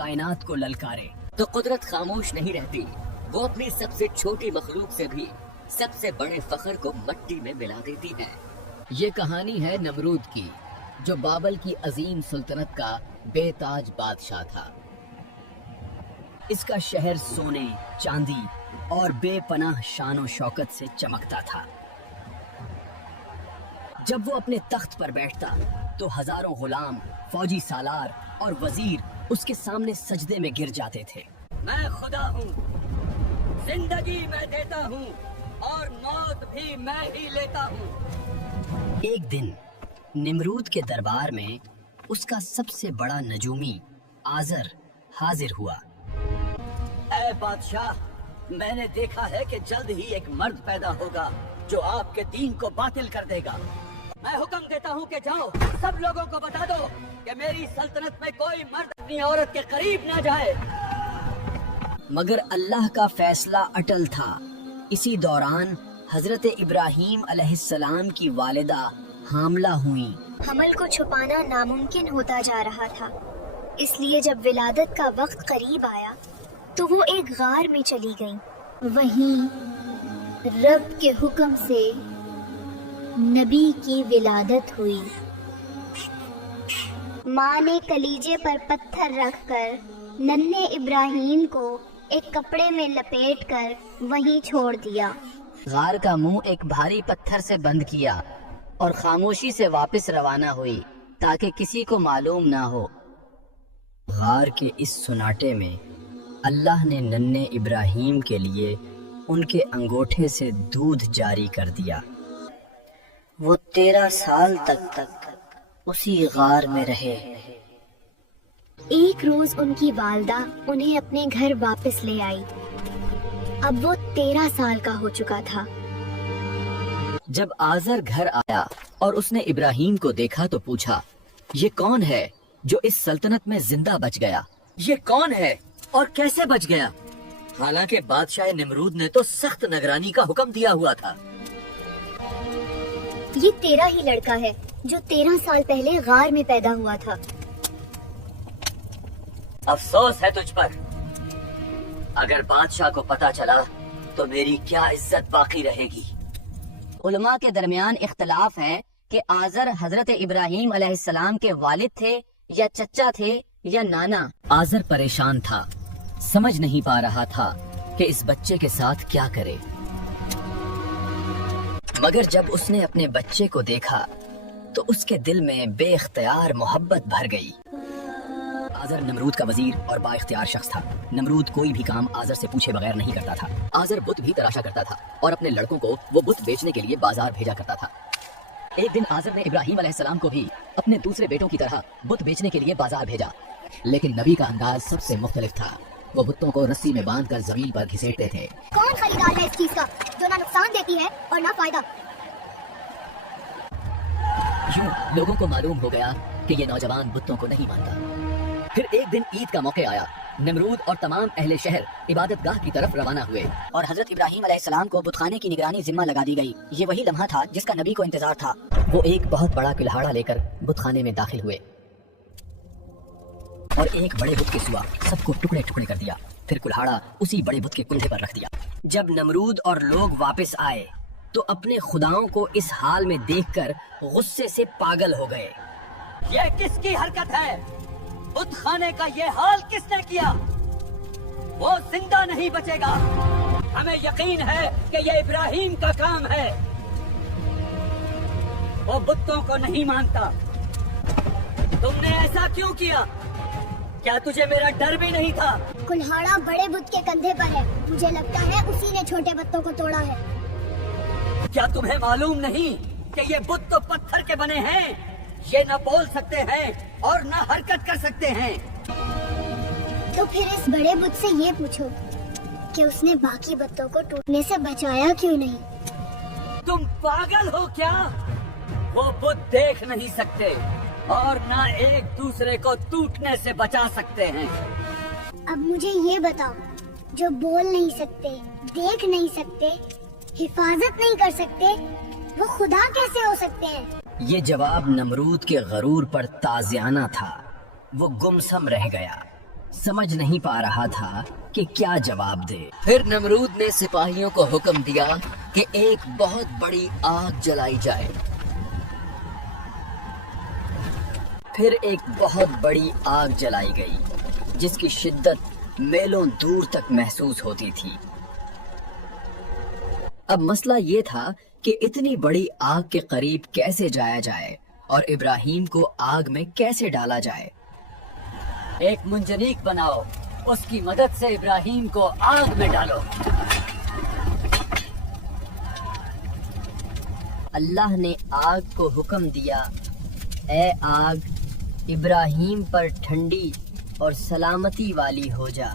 कायनात को ललकारे तो कुदरत खामोश नहीं रहती। वो अपनी सबसे छोटी मखलूक से भी सबसे बड़े फख्र को मट्टी में मिला देती है। ये कहानी है नमरूद की, जो बाबल की अजीम सुल्तनत का बेताज बादशाह था। इसका शहर सोने, चांदी और बेपनाह शान शौकत से चमकता था। जब वो अपने तख्त पर बैठता तो हजारों गुलाम, फौजी सालार और वजीर उसके सामने सजदे में गिर जाते थे। मैं खुदा हूँ, जिंदगी मैं देता हूँ और मौत भी मैं ही लेता हूँ। एक दिन निमरूद के दरबार में उसका सबसे बड़ा नजूमी आजर हाजिर हुआ। ऐ बादशाह, मैंने देखा है कि जल्द ही एक मर्द पैदा होगा जो आपके दीन को बातिल कर देगा। मैं हुक्म देता हूँ कि जाओ, सब लोगों को बता दो कि मेरी सल्तनत में कोई मर्द अपनी औरत के करीब ना जाए। मगर अल्लाह का फैसला अटल था। इसी दौरान हजरत इब्राहीम अलैहिस्सलाम की वालिदा हामला हुई। हमल को छुपाना नामुमकिन होता जा रहा था, इसलिए जब विलादत का वक्त करीब आया तो वो एक गार में चली गई। वहीं रब के हुक्म से नबी की विलादत हुई। माँ ने कलीजे पर पत्थर रखकर नन्हे इब्राहीम को एक कपड़े में लपेटकर वहीं छोड़ दिया। गार का मुंह एक भारी पत्थर से बंद किया और खामोशी से वापस रवाना हुई ताकि किसी को मालूम ना हो। गार के इस सुनाटे में अल्लाह ने नन्हे इब्राहीम के लिए उनके अंगूठे से दूध जारी कर दिया। वो 13 साल तक उसी गार में रहे। एक रोज उनकी वालदा उन्हें अपने घर वापस ले आई। अब वो 13 साल का हो चुका था। जब आजर घर आया और उसने इब्राहीम को देखा तो पूछा, ये कौन है जो इस सल्तनत में जिंदा बच गया? ये कौन है और कैसे बच गया? हालांकि बादशाह निमरूद ने तो सख्त निगरानी का हुक्म दिया हुआ था। ये तेरा ही लड़का है जो 13 साल पहले गार में पैदा हुआ था। अफसोस है तुझ पर। अगर बादशाह को पता चला तो मेरी क्या इज्जत बाकी रहेगी। उलमा के दरमियान इख्तलाफ है कि आजर हजरत इब्राहीम अलैहिस्सलाम के वालिद थे या चचा थे या नाना। आजर परेशान था, समझ नहीं पा रहा था कि इस बच्चे के साथ क्या करे। मगर जब उसने अपने बच्चे को देखा तो उसके दिल में बेख्तियार मोहब्बत भर गई। आजर नमरूद का वजीर और बाइख्तियार शख्स था। नमरूद कोई भी काम आजर से पूछे बगैर नहीं करता था। आजर बुत भी तराशा करता था और अपने लड़कों को वो बुत बेचने के लिए बाजार भेजा करता था। एक दिन आजर ने इब्राहीम अलैहिस्सलाम को भी अपने दूसरे बेटों की तरह बुत बेचने के लिए बाजार भेजा, लेकिन नबी का अंदाज सबसे मुख्तलिफ था। वो बुतों को रस्सी में बांधकर जमीन पर घिसेटते थे। कौन खरीदार है इस चीज का जो ना नुकसान देती है और ना फायदा? यूं लोगों को मालूम हो गया कि ये नौजवान बुतों को नहीं मानता। फिर एक दिन ईद का मौका आया। नमरूद और तमाम अहले शहर इबादतगाह की तरफ रवाना हुए और हजरत इब्राहीम अलैहिस्सलाम को बुतखाने की निगरानी जिम्मा लगा दी गई। ये वही लम्हा था जिसका नबी को इंतजार था। वो एक बहुत बड़ा कुल्हाड़ा लेकर बुतखाने में दाखिल हुए और एक बड़े बुत के सिवा सबको टुकड़े टुकड़े कर दिया। फिर कुल्हाड़ा उसी बड़े बुत के कुल्हे पर रख दिया। जब नमरूद और लोग वापस आए तो अपने खुदाओं को इस हाल में देखकर गुस्से से पागल हो गए। ये किसकी हरकत है? बुत खाने का ये हाल किसने किया? वो जिंदा नहीं बचेगा। हमें यकीन है कि ये इब्राहीम का काम है। वो बुतों को नहीं मानता। तुमने ऐसा क्यों किया? क्या तुझे मेरा डर भी नहीं था? कुल्हाड़ा बड़े बुत के कंधे पर है। मुझे लगता है उसी ने छोटे बुतों को तोड़ा है। क्या तुम्हें मालूम नहीं कि ये बुत तो पत्थर के बने हैं? ये न बोल सकते हैं और न हरकत कर सकते हैं। तो फिर इस बड़े बुत से ये पूछो कि उसने बाकी बुतों को टूटने से बचाया क्यों नहीं? तुम पागल हो क्या? वो बुत देख नहीं सकते और न एक दूसरे को टूटने से बचा सकते हैं। अब मुझे ये बताओ, जो बोल नहीं सकते, देख नहीं सकते, हिफाजत नहीं कर सकते, वो खुदा कैसे हो सकते हैं? ये जवाब नमरूद के गरूर पर ताज़ियाना था। वो गुमसम रह गया। समझ नहीं पा रहा था कि क्या जवाब दे। फिर नमरूद ने सिपाहियों को हुक्म दिया कि एक बहुत बड़ी आग जलाई जाए। फिर एक बहुत बड़ी आग जलाई गई जिसकी शिद्दत मीलों दूर तक महसूस होती थी। अब मसला ये था कि इतनी बड़ी आग के करीब कैसे जाया जाए और इब्राहिम को आग में कैसे डाला जाए। एक मुंजनीक बनाओ, उसकी मदद से इब्राहिम को आग में डालो। अल्लाह ने आग को हुक्म दिया, ए आग, इब्राहिम पर ठंडी और सलामती वाली हो जा।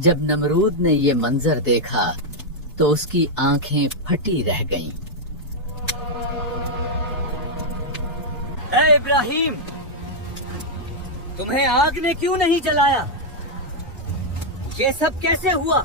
जब नमरूद ने ये मंजर देखा तो उसकी आंखें फटी रह गईं। ए इब्राहिम, तुम्हें आग ने क्यों नहीं जलाया? ये सब कैसे हुआ?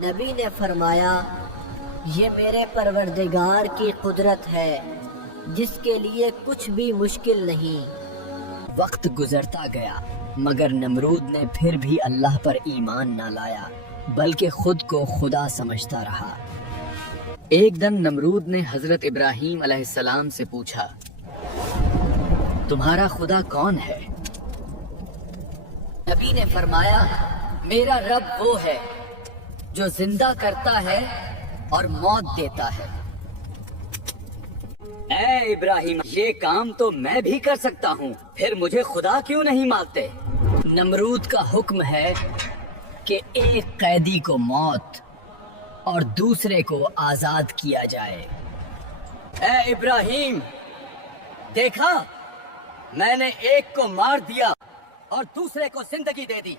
नबी ने फरमाया, ये मेरे परवरदिगार की कुदरत है जिसके लिए कुछ भी मुश्किल नहीं। वक्त गुजरता गया मगर नमरूद ने फिर भी अल्लाह पर ईमान न लाया बल्कि खुद को खुदा समझता रहा। एक दिन नमरूद ने हजरत इब्राहिम अलैहिस्सलाम से पूछा, तुम्हारा खुदा कौन है? नबी ने फरमाया, मेरा रब वो है जो जिंदा करता है और मौत देता है। ए इब्राहिम, ये काम तो मैं भी कर सकता हूँ, फिर मुझे खुदा क्यों नहीं मानते? नमरूद का हुक्म है कि एक कैदी को मौत और दूसरे को आजाद किया जाए। ए इब्राहिम, देखा, मैंने एक को मार दिया और दूसरे को जिंदगी दे दी।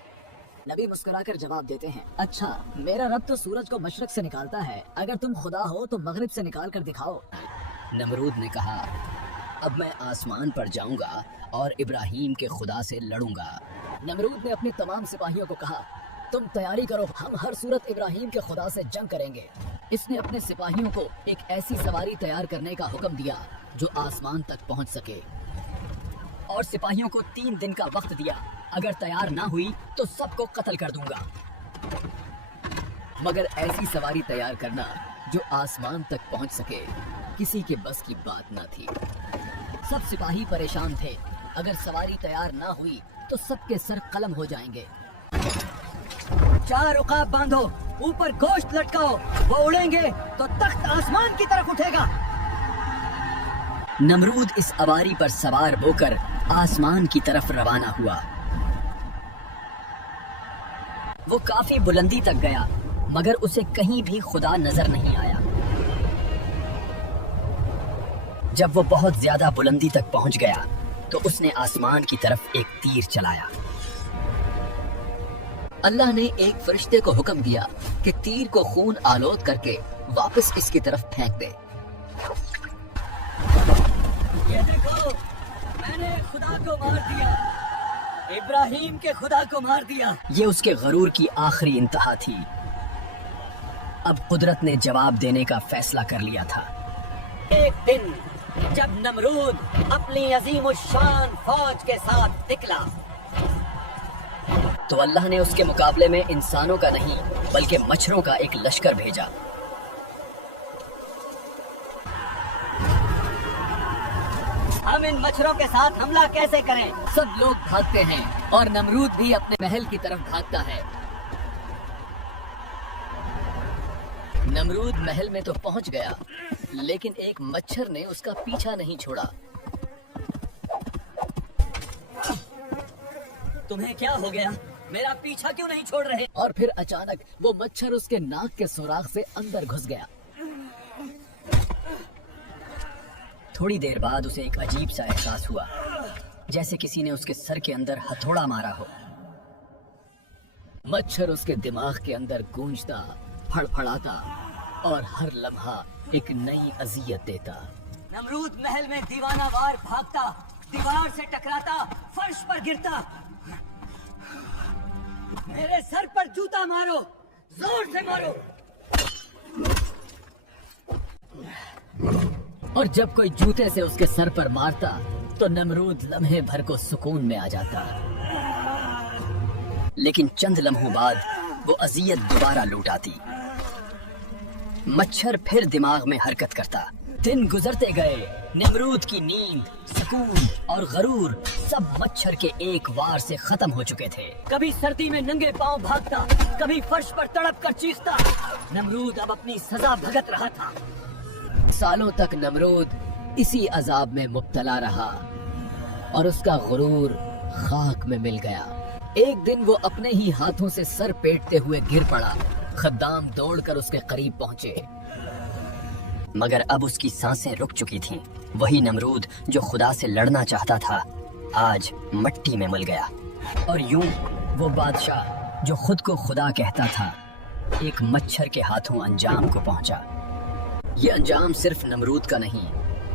नबी मुस्कुराकर जवाब देते हैं, अच्छा, मेरा रब तो सूरज को मशरक से निकालता है, अगर तुम खुदा हो तो मगरिब से निकाल कर दिखाओ। नमरूद ने कहा, अब मैं आसमान पर जाऊंगा और इब्राहिम के खुदा से लड़ूंगा। नमरूद ने अपने तमाम सिपाहियों को कहा, तुम तैयारी करो, हम हर सूरत इब्राहिम के खुदा से जंग करेंगे। इसने अपने सिपाहियों को एक ऐसी सवारी तैयार करने का हुक्म दिया जो आसमान तक पहुंच सके और सिपाहियों को 3 दिन का वक्त दिया। अगर तैयार ना हुई तो सबको कत्ल कर दूंगा। मगर ऐसी सवारी तैयार करना जो आसमान तक पहुंच सके किसी के बस की बात न थी। सब सिपाही परेशान थे, अगर सवारी तैयार ना हुई तो सबके सर कलम हो जाएंगे। 4 उकाब बांधो, ऊपर गोश्त लटकाओ, वो उड़ेंगे तो तख्त आसमान की तरफ उठेगा। नमरूद इस अवारी पर सवार होकर आसमान की तरफ रवाना हुआ। वो काफी बुलंदी तक गया मगर उसे कहीं भी खुदा नजर नहीं आया। जब वो बहुत ज्यादा बुलंदी तक पहुंच गया तो उसने आसमान की तरफ एक तीर चलाया। अल्लाह ने एक फरिश्ते को हुक्म दिया कि तीर को खून आलोद करके वापस इसकी तरफ फेंक दे। ये देखो, मैंने खुदा को मार दिया, इब्राहिम के खुदा को मार दिया। ये उसके गरूर की आखिरी इंतहा थी। अब कुदरत ने जवाब देने का फैसला कर लिया था। एक दिन जब नमरूद अपनी अजीमुश्शान फौज के साथ निकला तो अल्लाह ने उसके मुकाबले में इंसानों का नहीं बल्कि मच्छरों का एक लश्कर भेजा। हम इन मच्छरों के साथ हमला कैसे करें? सब लोग भागते हैं और नमरूद भी अपने महल की तरफ भागता है। नमरूद महल में तो पहुंच गया लेकिन एक मच्छर ने उसका पीछा नहीं छोड़ा। तुम्हें क्या हो गया? मेरा पीछा क्यों नहीं छोड़ रहे? और फिर अचानक वो मच्छर उसके नाक के सुराख से अंदर घुस गया। थोड़ी देर बाद उसे एक अजीब सा एहसास हुआ, जैसे किसी ने उसके सर के अंदर हथौड़ा मारा हो। मच्छर उसके दिमाग के अंदर गूंजता, फड़फड़ाता और हर लम्हा एक नई अजियत देता। नमरूद महल में दीवानावार भागता, दीवार से टकराता, फर्श पर गिरता। मेरे सर पर जूता मारो, जोर से मारो। और जब कोई जूते से उसके सर पर मारता तो नमरूद लम्हे भर को सुकून में आ जाता। लेकिन चंद लम्हों बाद वो अजियत दोबारा लौट आती। मच्छर फिर दिमाग में हरकत करता। दिन गुजरते गए। नमरूद की नींद, सुकून और गरूर सब मच्छर के एक वार से खत्म हो चुके थे। कभी सर्दी में नंगे पांव भागता, कभी फर्श पर तड़प कर चीखता। नमरूद अब अपनी सजा भुगत रहा था। सालों तक नमरूद इसी अजाब में मुब्तला रहा और उसका गुरूर खाक में मिल गया। एक दिन वो अपने ही हाथों से सर पेटते हुए गिर पड़ा। खद्दाम दौड़कर उसके करीब पहुंचे, मगर अब उसकी सांसें रुक चुकी थीं। वही नमरूद जो खुदा से लड़ना चाहता था आज मट्टी में मिल गया। और यूं वो बादशाह जो खुद को खुदा कहता था एक मच्छर के हाथों अंजाम को पहुंचा। ये अंजाम सिर्फ नमरूद का नहीं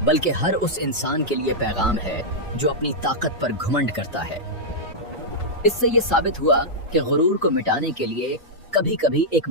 बल्कि हर उस इंसान के लिए पैगाम है जो अपनी ताकत पर घमंड करता है। इससे ये साबित हुआ कि गुरूर को मिटाने के लिए कभी कभी एक